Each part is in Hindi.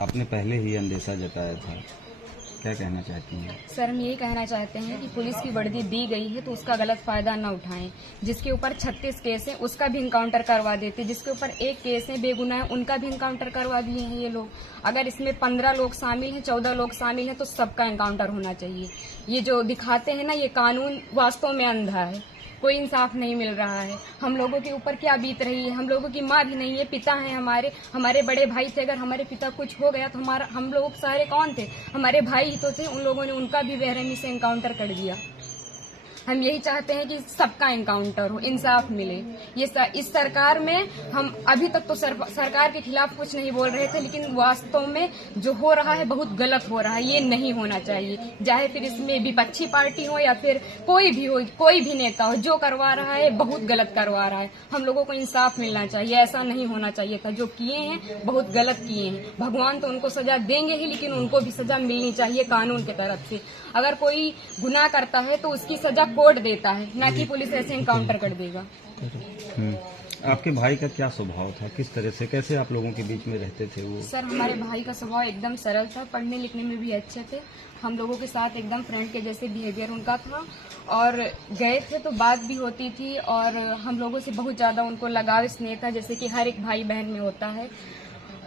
आपने पहले ही अंदेशा जताया था, क्या कहना चाहती हैं? सर, हम यही कहना चाहते हैं कि पुलिस की वर्दी दी गई है तो उसका गलत फायदा न उठाएं। जिसके ऊपर 36 केस है उसका भी इनकाउंटर करवा देते, जिसके ऊपर एक केस है बेगुनाह है उनका भी इनकाउंटर करवा दिए हैं ये लोग। अगर इसमें 15 लोग शामिल हैं, 14 लोग शामिल हैं तो सबका इनकाउंटर होना चाहिए। ये जो दिखाते हैं ना, ये कानून वास्तव में अंधा है, कोई इंसाफ नहीं मिल रहा है। हम लोगों के ऊपर क्या बीत रही है, हम लोगों की माँ भी नहीं है, पिता हैं हमारे बड़े भाई थे। अगर हमारे पिता कुछ हो गया तो हम लोग सारे कौन थे? हमारे भाई ही तो थे। उन लोगों ने उनका भी बेरहमी से इनकाउंटर कर दिया। हम यही चाहते हैं कि सबका इनकाउंटर हो, इंसाफ मिले। इस सरकार में हम अभी तक तो सरकार के खिलाफ कुछ नहीं बोल रहे थे, लेकिन वास्तव में जो हो रहा है बहुत गलत हो रहा है। ये नहीं होना चाहिए, चाहे फिर इसमें विपक्षी पार्टी हो या फिर कोई भी हो, कोई भी नेता हो, जो करवा रहा है बहुत गलत करवा रहा है। हम लोगों को इंसाफ मिलना चाहिए, ऐसा नहीं होना चाहिए था। जो किए हैं बहुत गलत किए हैं। भगवान तो उनको सजा देंगे ही, लेकिन उनको भी सजा मिलनी चाहिए कानून की तरफ से। अगर कोई गुनाह करता है तो उसकी सजा कोर्ट देता है, ना कि पुलिस ऐसे इनकाउंटर कर देगा। आपके भाई का क्या स्वभाव था, किस तरह से, कैसे आप लोगों के बीच में रहते थे वो? सर, हमारे भाई का स्वभाव एकदम सरल था, पढ़ने लिखने में भी अच्छे थे। हम लोगों के साथ एकदम फ्रेंड के जैसे बिहेवियर उनका था, और गए थे तो बात भी होती थी, और हम लोगों से बहुत ज्यादा उनको लगाव स्नेह था, जैसे कि हर एक भाई बहन में होता है।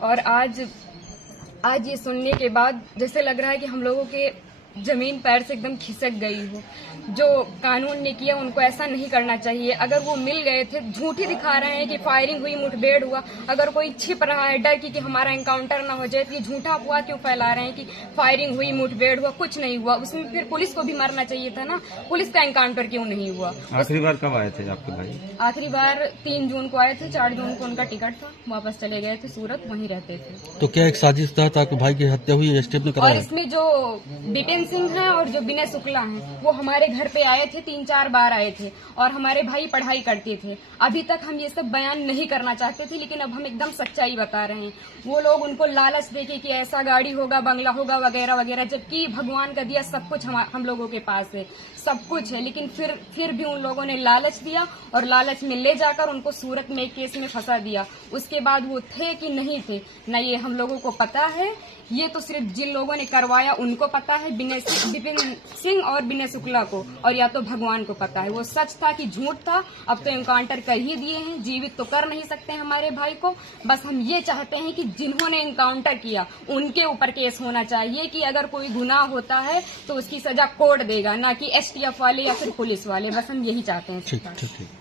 और आज ये सुनने के बाद जैसे लग रहा है कि हम लोगों के जमीन पैर से एकदम खिसक गई हो। जो कानून ने किया उनको ऐसा नहीं करना चाहिए। अगर वो मिल गए थे, झूठ ही दिखा रहे हैं कि फायरिंग हुई, मुठभेड़ हुआ। अगर कोई छिप रहा है डर की कि हमारा एनकाउंटर ना हो जाए, तो ये झूठा अफवाह क्यों फैला रहे हैं कि फायरिंग हुई, मुठभेड़ हुआ? कुछ नहीं हुआ। उसमें फिर पुलिस को भी मरना चाहिए था ना, पुलिस का एनकाउंटर क्यों नहीं हुआ? आखिरी बार कब आए थे आपके भाई? आखिरी बार 3 जून को आए थे, 4 जून को उनका टिकट था, वापस चले गए थे सूरत, वहीं रहते थे। तो क्या एक साजिश तहत आपके भाई की हत्या हुई है, स्टेप ने कराया? और इसमें जो विपिन सिंह है और जो विनय शुक्ला हैं, वो हमारे घर पे आए थे, 3-4 बार आए थे, और हमारे भाई पढ़ाई करते थे। अभी तक हम ये सब बयान नहीं करना चाहते थे, लेकिन अब हम एकदम सच्चाई बता रहे हैं। वो लोग उनको लालच देके कि ऐसा गाड़ी होगा, बंगला होगा, वगैरह वगैरह, जबकि भगवान का दिया सब कुछ हम लोगों के पास है, सब कुछ है। लेकिन फिर भी उन लोगों ने लालच दिया, और लालच में ले जाकर उनको सूरत में एक केस में फंसा दिया। उसके बाद वो थे कि नहीं थे न, ये हम लोगों को पता है। ये तो सिर्फ जिन लोगों ने करवाया उनको पता है, विपिन सिंह और विनय शुक्ला को, और या तो भगवान को पता है वो सच था कि झूठ था। अब तो इनकाउंटर कर ही दिए हैं, जीवित तो कर नहीं सकते हमारे भाई को। बस हम ये चाहते हैं कि जिन्होंने इनकाउंटर किया उनके ऊपर केस होना चाहिए, कि अगर कोई गुनाह होता है तो उसकी सजा कोर्ट देगा, ना कि STF वाले या फिर पुलिस वाले। बस हम यही चाहते हैं। ठीक।